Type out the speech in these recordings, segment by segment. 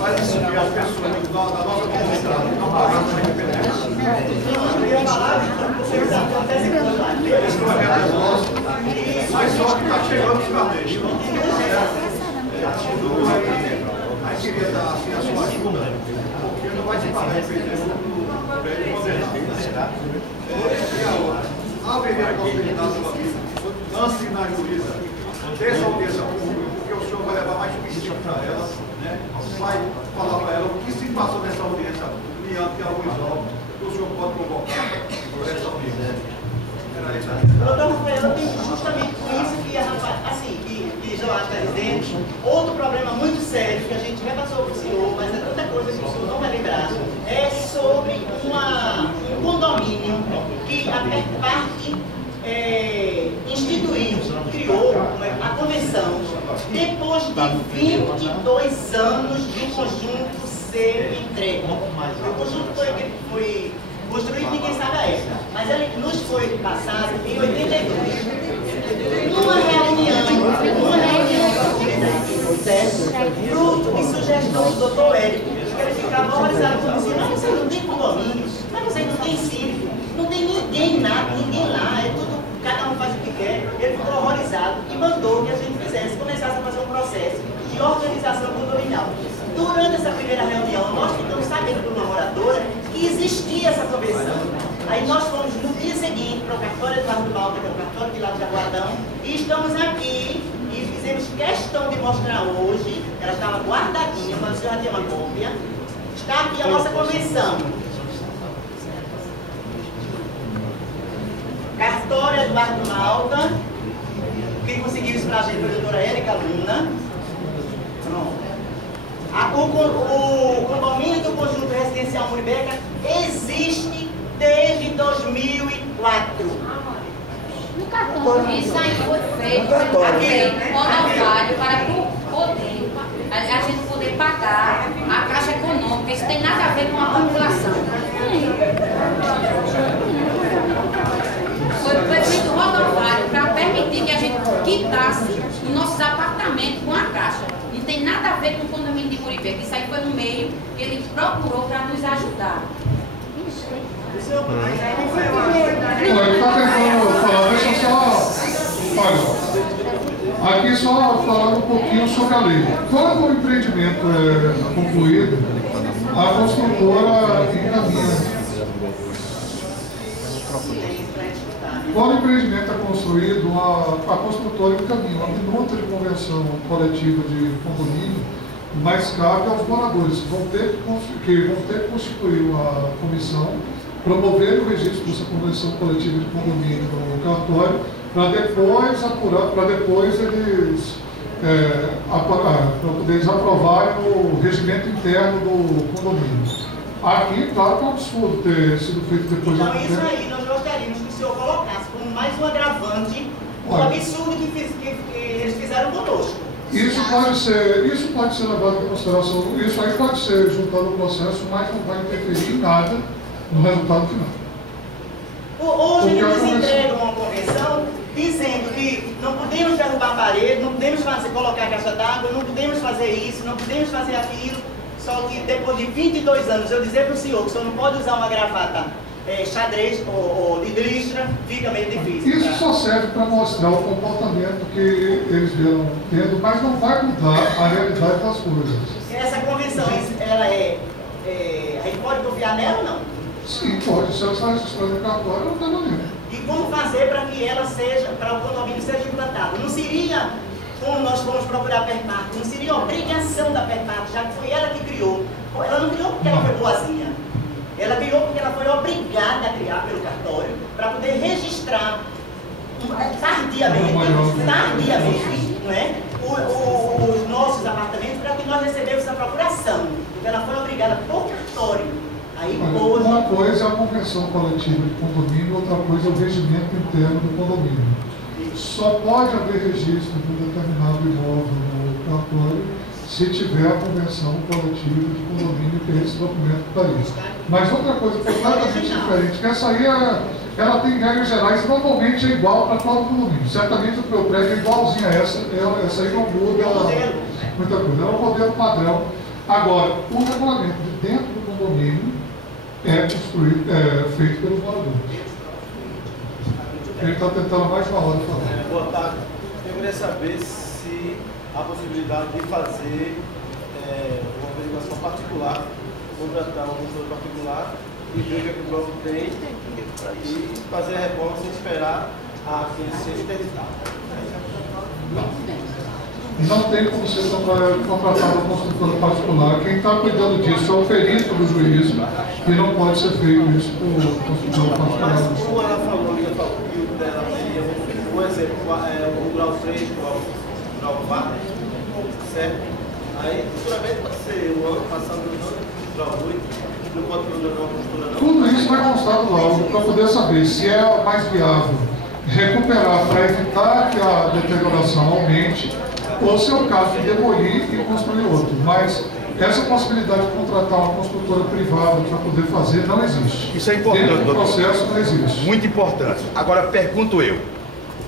faz isso que as pessoas da nossa comunidade não pagam para independência. Esse projeto é nosso, mas só que está chegando os cadeiros. Aí queria dar assim, a sua ajuda, porque não vai se pagar independência no prédio moderno. Ao viver a oportunidade da sua vida, lance na juíza, dessa audiência pública, porque o senhor vai levar mais subsídio para ela, né? Vai falar para ela o que se passou nessa audiência, mediante alguns jogos, que o senhor pode convocar por essa audiência. Era isso aí. Doutor Rafael, eu tenho justamente com isso que, assim, que Joás está dizendo, outro problema muito sério que a gente repassou para o senhor, mas é tanta coisa que o senhor não vai lembrar, é sobre um condomínio que a PERPART instituiu, criou a convenção, depois de 22 anos de um conjunto ser entregue. O conjunto foi construído, ninguém sabe a época, mas ele nos foi passado em 82. Numa reunião da comunidade, fruto de sugestão do doutor Érico, que ele ficava horrorizado com isso. Mas você não tem condomínio, mas você não tem síndico, não tem ninguém lá, é tudo, cada um faz o que quer. Ele ficou horrorizado e mandou que a gente começasse a fazer um processo de organização condominial. Durante essa primeira reunião, nós ficamos sabendo de uma moradora que existia essa convenção. Aí nós fomos no dia seguinte para o cartório Eduardo Malta, que é o cartório de lá de Jaguardão, e estamos aqui e fizemos questão de mostrar hoje, ela estava guardadinha, mas o senhor já tinha uma cópia. Está aqui a nossa convenção. Cartório Eduardo Malta, quem conseguiu isso para a gente foi a doutora Érica Luna. Pronto. O condomínio do conjunto residencial Muribeca existe desde 2004. Isso aí foi feito para poder a gente poder pagar a Caixa Econômica. Isso tem nada a ver com a população. Foi feito rodoviário para permitir que a gente quitasse os nossos apartamentos com a Caixa. Não tem nada a ver com o condomínio de Muribeca. Isso aí foi no meio que ele procurou para nos ajudar. Olha, ele está tentando falar, deixa eu só. Olha, aqui só falando um pouquinho sobre a lei. Quando o empreendimento é concluído, a construtora encaminha. Quando o empreendimento é construído, a construtora encaminha uma minuta de convenção coletiva de condomínio, mas cabe aos moradores que vão ter que constituir uma comissão, promover o registro dessa convenção coletiva de condomínio no cartório, para depois eles aprovarem o regimento interno do condomínio. Aqui, claro que é um absurdo ter sido feito depois então, isso aí nós gostaríamos que o senhor colocasse como mais um agravante do absurdo que eles fizeram conosco. Isso pode ser levado em consideração, isso aí pode ser juntado ao processo, mas não vai interferir em nada no resultado final. Hoje eles entregam uma convenção dizendo que não podemos derrubar a parede, não podemos colocar a caixa d'água, não podemos fazer isso, não podemos fazer aquilo. Só que depois de 22 anos eu dizer para o senhor que o senhor não pode usar uma gravata xadrez ou de listra, fica meio difícil. Isso só serve para mostrar o comportamento que eles vieram tendo, mas não vai mudar a realidade das coisas. Essa convenção, ela a gente pode confiar nela ou não? Sim, pode. Se ela está registrada no cartório, não tem problema. E como fazer para que ela seja, para o condomínio seja implantado? Não seria, como nós fomos procurar a PERPART, não seria obrigação da PERPART, já que foi ela que criou. Ela não criou porque ela foi boazinha. Ela criou porque ela foi obrigada a criar pelo cartório para poder registrar tardiamente, não é? Os nossos apartamentos para que nós recebemos a procuração. Porque ela foi obrigada por cartório. Aí, uma coisa é a convenção coletiva de condomínio, outra coisa é o regimento interno do condomínio. Só pode haver registro de um determinado imóvel no cartório se tiver a convenção coletiva de condomínio, que é esse documento que está aí. Mas outra coisa completamente diferente, que essa aí ela tem regras gerais, normalmente é igual para todo condomínio. Certamente o meu prédio é igualzinho a essa aí não muda muita coisa. É um modelo padrão. Agora, o regulamento de dentro do condomínio é feito pelos moradores. Ele está tentando mais uma hora falar. Boa tarde. Eu queria saber se há possibilidade de fazer uma averiguação particular, contratar um gestor particular e ver o que o bloco tem e fazer a reforma sem esperar a quem seja interditado. Não tem como ser contratado uma construtora particular. Quem está cuidando disso é o perito do juízo e não pode ser feito isso por construtor particular. Mas como ela falou que o dela seria, por exemplo, o grau 3 o grau 4, certo? Aí futuramente pode ser o ano passado o grau 8, não pode produzir uma construtora não. Tudo isso vai constar do laudo para poder saber se é mais viável recuperar para evitar que a deterioração aumente ou se é o caso de demolir e construir outro. Mas essa possibilidade de contratar uma construtora privada para poder fazer não existe. Isso é importante, dentro do doutor. processo não existe. Muito importante. Agora, pergunto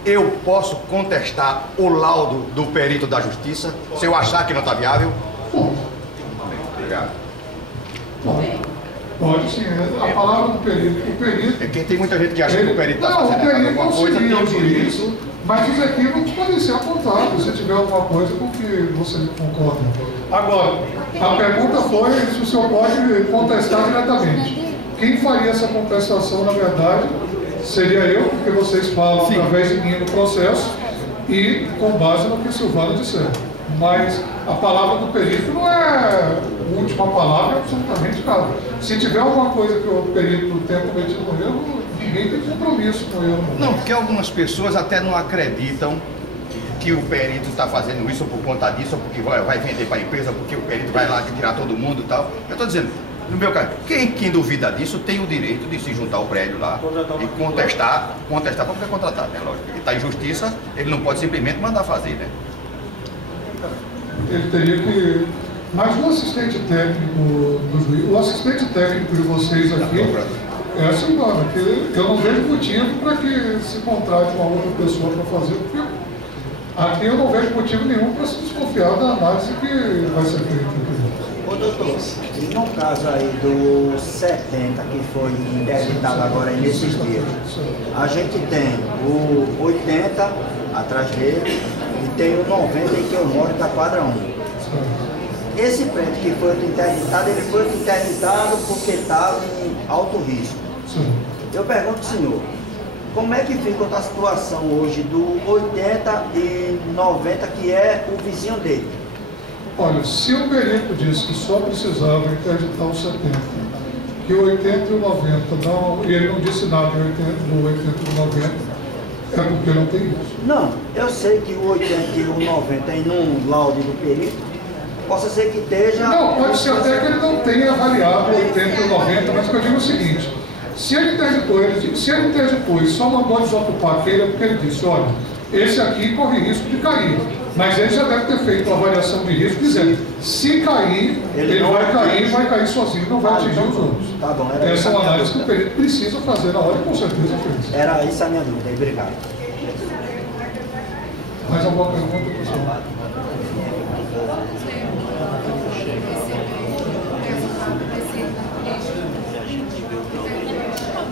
eu posso contestar o laudo do perito da justiça se eu achar que não está viável? Bom, Obrigado. pode sim. A palavra do perito. O perito. Porque tem muita gente que acha que o perito está Não, o fazendo perito alguma coisa, tem auxilia o o direito. juiz, mas os equívocos podem ser apontados se tiver alguma coisa com que você concorda. Agora, a pergunta foi se o senhor pode contestar diretamente. Quem faria essa contestação, na verdade, seria eu, porque vocês falam através de mim no processo e com base no que o Silvano disser. Mas a palavra do perito não é a última palavra, é absolutamente nada. Se tiver alguma coisa que o perito tenha cometido um erro, ninguém tem compromisso com ele. Não, porque algumas pessoas até não acreditam que o perito está fazendo isso por conta disso, ou porque vai vender para a empresa, porque o perito vai lá tirar todo mundo e tal. Eu estou dizendo, no meu caso, quem duvida disso tem o direito de se juntar ao prédio lá e contestar para poder contratar, né? Lógico, ele está em justiça, ele não pode simplesmente mandar fazer, né? Ele teria que... Mas o assistente técnico do juiz, o assistente técnico de vocês aqui é a Silvana, que eu não vejo motivo para que se contrate uma outra pessoa para fazer, porque aqui eu não vejo motivo nenhum para se desconfiar da análise que vai ser feita aqui. Ô doutor, e no caso aí do 70, que foi interditado agora nesses dias, a gente tem o 80 atrás dele e tem o 90 em que eu moro da quadra 1. Esse prédio que foi interditado, ele foi interditado porque estava em alto risco. Sim. Eu pergunto ao senhor, como é que fica a situação hoje do 80 e 90, que é o vizinho dele? Olha, se o perito disse que só precisava interditar o 70, que o 80 e o 90 não, e ele não disse nada do 80 e do 90, é porque não tem isso. Não, eu sei que o 80 e o 90 em um laudo do perito, possa ser que esteja... Não, pode ser até que ele não tenha avaliado o 80 e o 90, mas eu digo o seguinte, se ele interditou e só mandou desocupar aquele, é porque ele disse, olha, esse aqui corre risco de cair. Mas ele já deve ter feito uma avaliação de risco, dizendo, se cair, ele vai cair sozinho, não vai atingir os outros. Tá bom, essa é uma análise que o perito precisa fazer na hora e com certeza fez. Era isso a minha dúvida, obrigado. Mais alguma pergunta, pessoal?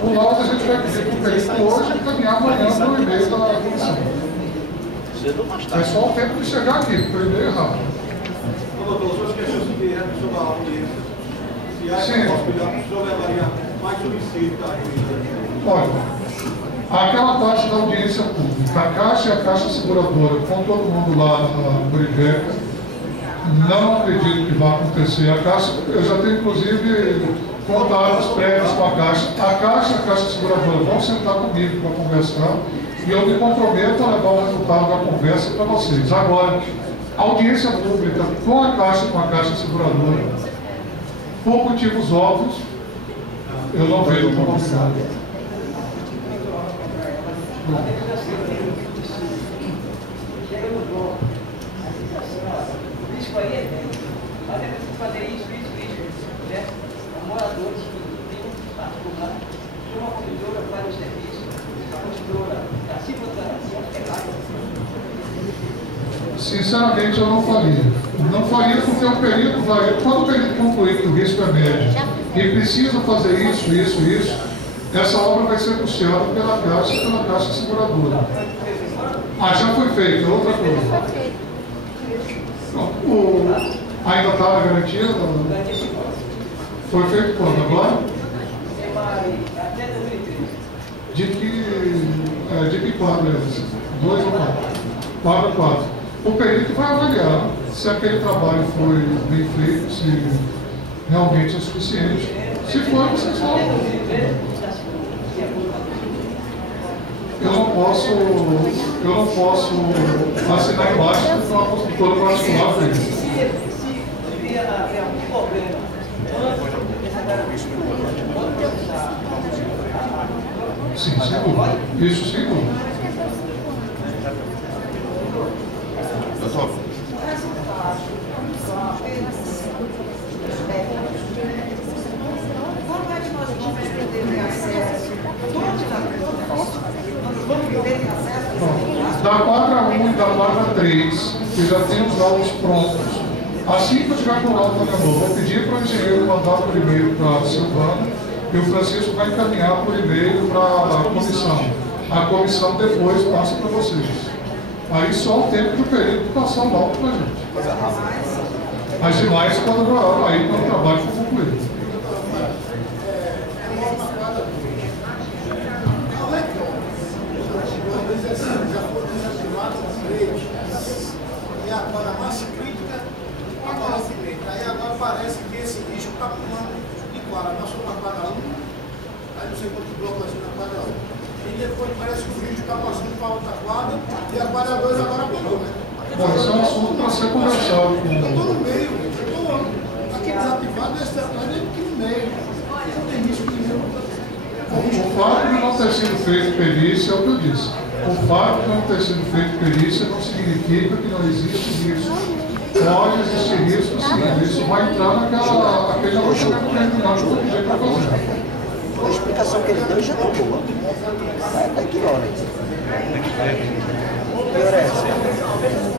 O laudo a gente vai pedir para o perito hoje e encaminhar amanhã para o e-mail da comissão. É só o tempo de chegar aqui, porque o e-mail é rápido. Doutor, o senhor esqueceu de revisão da audiência. Se há essa possibilidade, o senhor levaria mais subsídio da Olha, aquela parte da audiência pública, a Caixa e a Caixa Seguradora, com todo mundo lá na Muribeca, não acredito que vá acontecer. A Caixa, eu já tenho inclusive contatos prévios com a Caixa. A Caixa e a Caixa Seguradora vão sentar comigo para conversar e eu me comprometo a levar o resultado da conversa para vocês. Agora, a audiência pública com a Caixa Seguradora, por motivos óbvios, eu não vejo como opção. Risco aí é bem. Mas é fazer isso, né? Moradores que têm um particular, uma construtora faz o serviço, a construtora da civilização é lá. Sinceramente, eu não faria. Não faria porque o perito vai, quando o perito concluir que o risco é médio e precisa fazer isso, essa obra vai ser custeada pela Caixa Seguradora. Ah, já foi feita, outra coisa. Ainda está na garantia? Foi feito quando? Agora? Até 2013. De que quadro é esse? 2 ou 4? Quadro 4. O perito vai avaliar se aquele trabalho foi bem feito, se realmente é suficiente. Se for, vocês falam. Eu não posso assinar embaixo porque uma construtora particular fez. Se vier algum problema antes dessa garantia, pode processar. Sim, sem dúvida. Isso sem dúvida. Doutor. Como é que nós vamos ter acesso? Vamos ter acesso? Da quadra 1 e da quadra 3, que já tem os laudos prontos. Assim que eu tiver com o laudo na mão, vou pedir para o engenheiro mandar por e-mail para a Silvana e o Francisco vai encaminhar por e-mail para a comissão. A comissão depois passa para vocês. Aí só o tempo do perito passar o laudo para a gente. As demais, quando o trabalho for concluído. E agora a massa crítica, aí agora parece que esse lixo está pulando de quadra, passou para quadra 1, aí não sei quanto bloco vai ser na quadra 1. E depois parece que o lixo está passando para outra quadra, e a quadra 2 agora pulou, né? Bom, isso é um assunto para ser conversado com... Eu estou no meio, eu estou aqui desativado, esse atrás aqui no meio. Não tem risco nenhum. O fato de não ter sido feito perícia é o que eu disse. O fato de não ter sido feito perícia não significa que não existe risco. Pode existir risco, sim. Isso vai entrar naquele orçamento terminal que eu pedi para fazer. A explicação que ele deu já está boa. Até que hora? Que hora é essa?